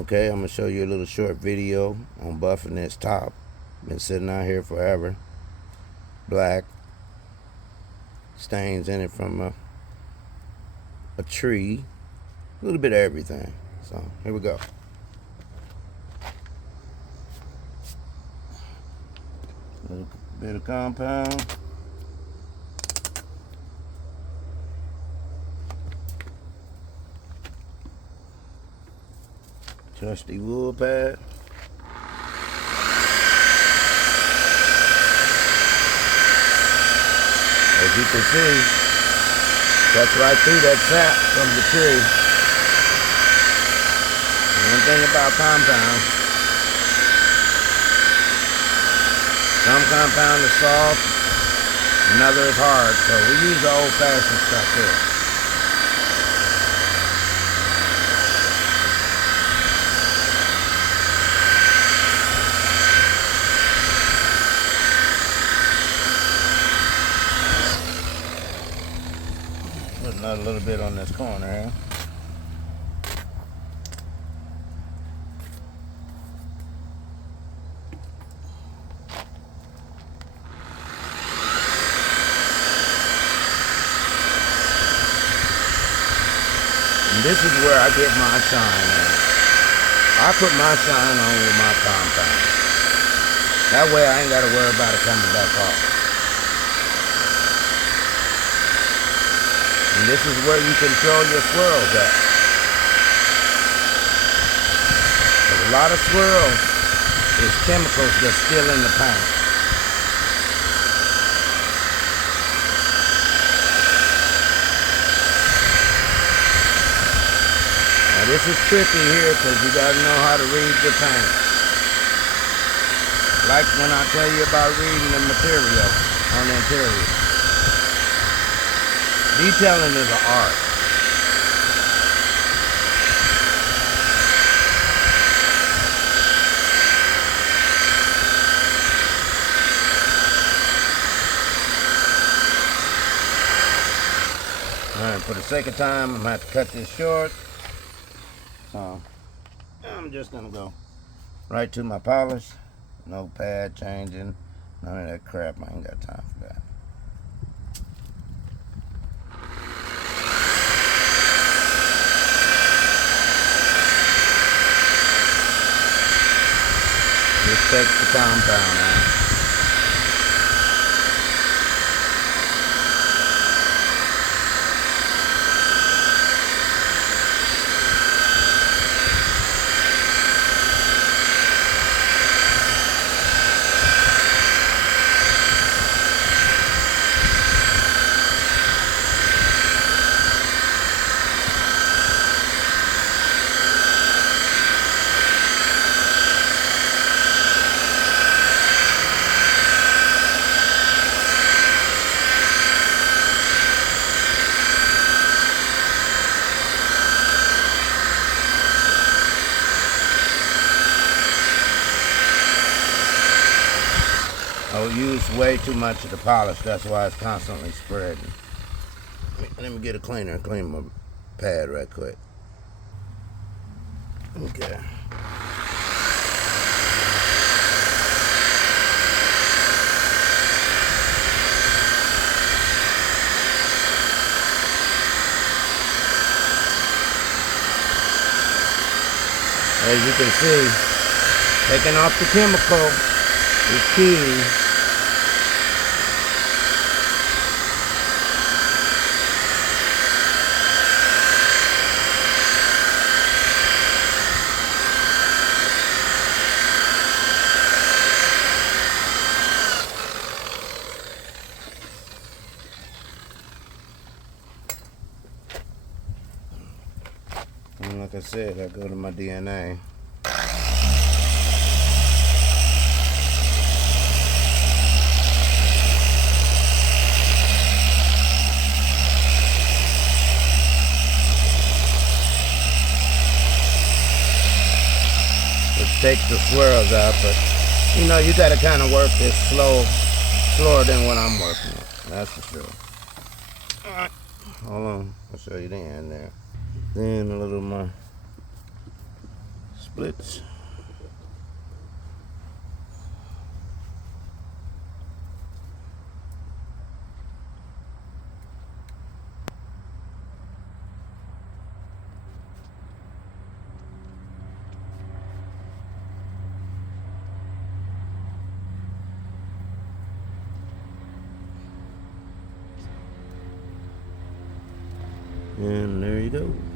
Okay, I'm gonna show you a little short video on buffing this top. Been sitting out here forever. Black stains in it from a tree. A little bit of everything. So here we go. A little bit of compound. Trusty wool pad. As you can see, cuts right through that sap from the tree. And one thing about compound, some compound is soft, another is hard, so we use the old-fashioned stuff here. Put another little bit on this corner here. And this is where I get my shine at. I put my shine on with my compound. That way I ain't got to worry about it coming back off. And this is where you control your swirls at. Because a lot of swirls is chemicals that's still in the paint. Now this is tricky here because you got to know how to read your paint. Like when I tell you about reading the material on the interior. Detailing is an art. Alright, for the sake of time, I'm going to have to cut this short. So, I'm just going to go right to my polish. No pad changing. None of that crap. I ain't got time for that. Just takes the compound out. I use way too much of the polish, that's why it's constantly spreading. Let me get a cleaner and clean my pad right quick. Okay. As you can see, taking off the chemical is key. And like I said, I go to my DNA. Which takes the swirls out, but you know, you gotta kind of work this slower than what I'm working with. That's for sure. Alright, hold on, I'll show you the end there. Then a little more splits. And there you go.